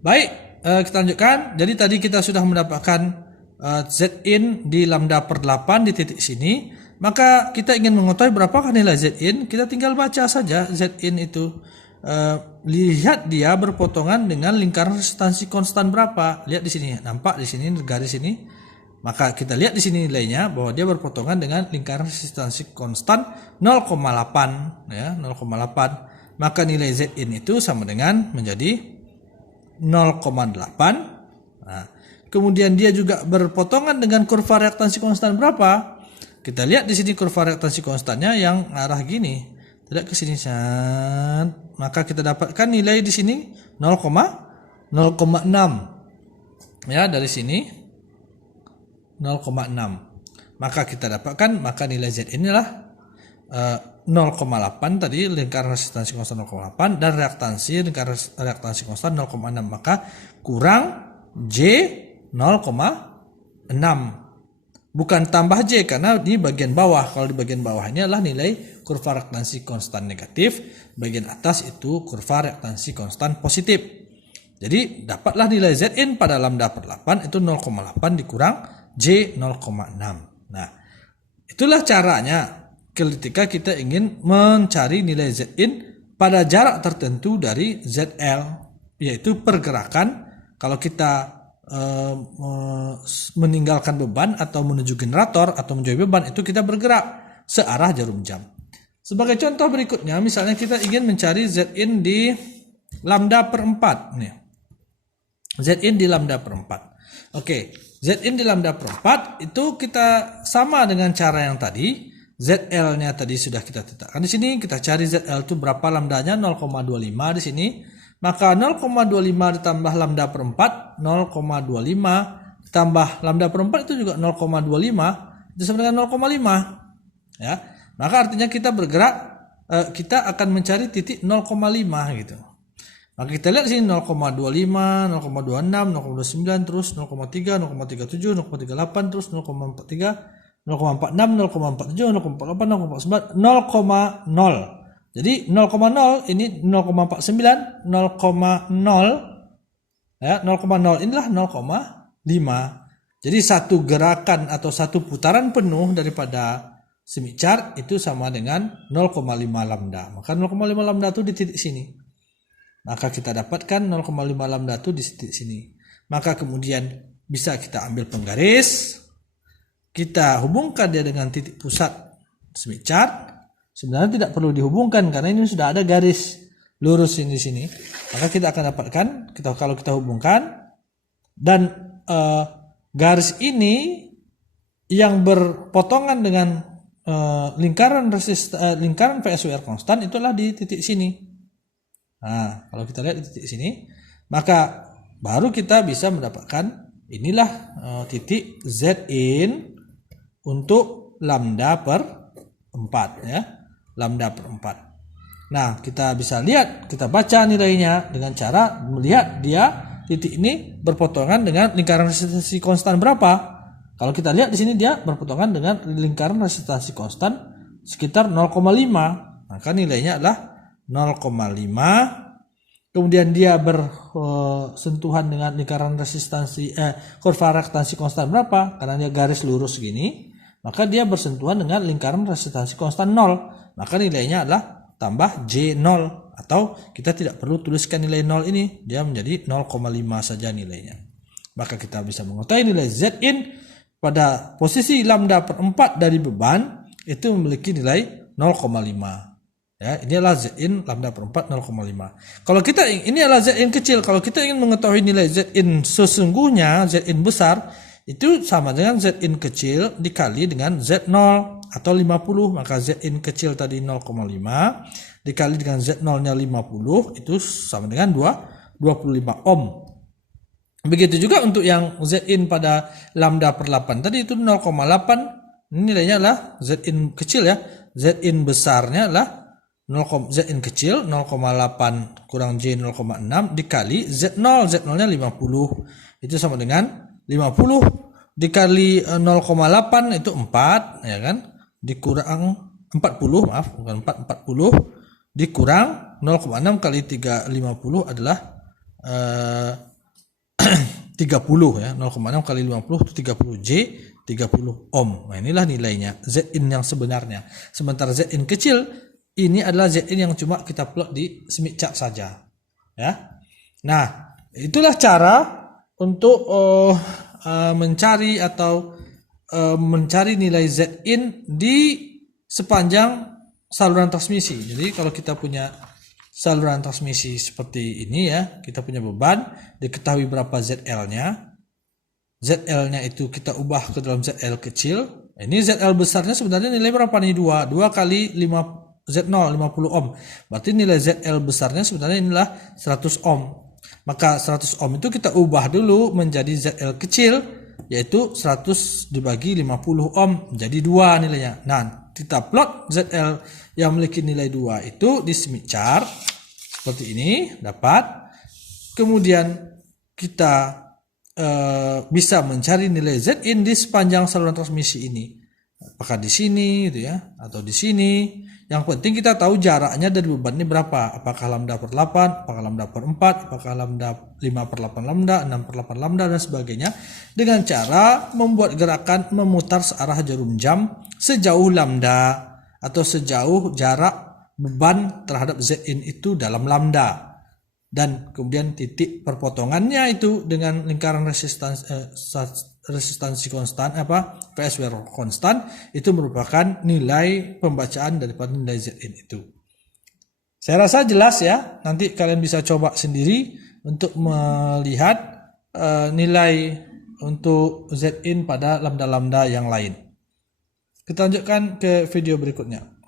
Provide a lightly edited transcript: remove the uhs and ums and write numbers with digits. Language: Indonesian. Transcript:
Baik, kita lanjutkan. Jadi tadi kita sudah mendapatkan Zin di lambda per 8 di titik sini. Maka kita ingin mengetahui berapakah nilai Zin. Kita tinggal baca saja Zin itu. Lihat dia berpotongan dengan lingkaran resistansi konstan berapa. Lihat di sini, nampak di sini garis ini. Maka kita lihat di sini nilainya bahwa dia berpotongan dengan lingkaran resistansi konstan 0,8 ya, 0,8. Maka nilai Zin itu sama dengan menjadi 0,8. Nah, kemudian dia juga berpotongan dengan kurva reaktansi konstan berapa? Kita lihat di sini kurva reaktansi konstannya yang arah gini. Tidak ke sini, maka kita dapatkan nilai di sini 0,6 ya, dari sini 0,6. Maka kita dapatkan nilai Z inilah 0,8 tadi lingkaran resistansi konstan 0,8 dan lingkaran reaktansi konstan 0,6, maka kurang J 0,6. Bukan tambah J karena di bagian bawah. Kalau di bagian bawah ini adalah nilai kurva reaktansi konstan negatif, bagian atas itu kurva reaktansi konstan positif. Jadi dapatlah nilai Zin pada lambda per 8 itu 0,8 dikurang J 0,6. Nah, itulah caranya ketika kita ingin mencari nilai Zin pada jarak tertentu dari ZL, yaitu pergerakan. Kalau kita meninggalkan beban atau menuju generator atau menjauhi beban, itu kita bergerak searah jarum jam. Sebagai contoh berikutnya, misalnya kita ingin mencari Zin di lambda per 4 nih. Zin di lambda per 4. Oke, Zin di lambda per 4 itu kita sama dengan cara yang tadi. ZL-nya tadi sudah kita tetapkan di sini. Kita cari ZL itu berapa lambdanya, 0,25 di sini. Maka 0,25 ditambah lambda per 4, 0,25 ditambah lambda per 4 itu juga 0,25, itu sama dengan 0,5. Ya. Maka artinya kita bergerak, kita akan mencari titik 0,5 gitu. Maka kita lihat di sini 0,25, 0,26, 0,29, terus 0,3, 0,37, 0,38, terus 0,43, 0,46, 0,47, 0,48, 0,49, 0,0. Jadi 0,0 ini 0,49, 0,0 ya, 0,0 inilah 0,5. Jadi satu gerakan atau satu putaran penuh daripada semi chart itu sama dengan 0,5 lambda. Maka 0,5 lambda itu di titik sini. Maka kita dapatkan 0,5 lambda itu di titik sini. Maka kemudian bisa kita ambil penggaris, kita hubungkan dia dengan titik pusat semi chart. Sebenarnya tidak perlu dihubungkan karena ini sudah ada garis lurus ini di sini. Maka kita akan dapatkan kalau kita hubungkan dan garis ini yang berpotongan dengan lingkaran PSUR konstan itulah di titik sini. Nah, kalau kita lihat di titik sini, maka baru kita bisa mendapatkan inilah titik Zin untuk lambda per 4 ya. Lambda per 4. Nah, kita bisa lihat, kita baca nilainya dengan cara melihat dia titik ini berpotongan dengan lingkaran resistansi konstan berapa. Kalau kita lihat di sini dia berpotongan dengan lingkaran resistansi konstan sekitar 0,5. Maka nilainya adalah 0,5. Kemudian dia bersentuhan dengan lingkaran resistansi kurva reaktansi konstan berapa? Karena dia garis lurus gini, maka dia bersentuhan dengan lingkaran resistansi konstan 0. Maka nilainya adalah tambah J0, atau kita tidak perlu tuliskan nilai 0 ini, dia menjadi 0,5 saja nilainya. Maka kita bisa mengetahui nilai Zin pada posisi lambda per 4 dari beban itu memiliki nilai 0,5. Ya, ini adalah Zin lambda per 4 0,5. Kalau kita ini adalah Zin kecil, kalau kita ingin mengetahui nilai Zin sesungguhnya, Zin besar itu sama dengan Zin kecil dikali dengan Z0 atau 50. Maka Zin kecil tadi 0,5 dikali dengan Z0 nya 50 itu sama dengan 25 ohm. Begitu juga untuk yang Zin pada lambda per 8 tadi itu 0,8. Ini nilainya adalah Zin kecil ya. Zin besarnya adalah Zin kecil 0,8 kurang J 0,6 dikali Z0 nya 50 itu sama dengan 50 dikali 0,8 itu 4 ya kan, dikurang 40, maaf bukan 40 dikurang 0,6 kali 350 adalah ya, 0,6 kali 50 itu 30 J, 30 ohm. Nah, inilah nilainya Zin yang sebenarnya. Sementara Zin kecil ini adalah Zin yang cuma kita plot di Smith chart saja, ya. Nah, itulah cara untuk mencari atau mencari nilai Zin di sepanjang saluran transmisi. Jadi kalau kita punya saluran transmisi seperti ini ya, kita punya beban, diketahui berapa ZL-nya. ZL-nya itu kita ubah ke dalam ZL kecil. Ini ZL besarnya sebenarnya nilai berapa nih? 2 kali 5 Z0 50 ohm. Berarti nilai ZL besarnya sebenarnya inilah 100 ohm. Maka 100 ohm itu kita ubah dulu menjadi ZL kecil, yaitu 100 dibagi 50 ohm, jadi 2 nilainya. Nah, kita plot ZL yang memiliki nilai 2 itu di Smith chart seperti ini, dapat. Kemudian kita bisa mencari nilai Zin di sepanjang saluran transmisi ini. Apakah di sini gitu ya, atau di sini. Yang penting kita tahu jaraknya dari beban ini berapa. Apakah lambda per 8, apakah lambda per 4, apakah lambda 5 per 8 lambda, 6 per 8 lambda, dan sebagainya. Dengan cara membuat gerakan memutar searah jarum jam sejauh lambda atau sejauh jarak beban terhadap Zin itu dalam lambda. Dan kemudian titik perpotongannya itu dengan lingkaran resistansi konstan, PS konstan, itu merupakan nilai pembacaan daripada nilai Zin itu. Saya rasa jelas ya. Nanti kalian bisa coba sendiri untuk melihat nilai untuk Zin pada lambda-lambda yang lain. Kita lanjutkan ke video berikutnya.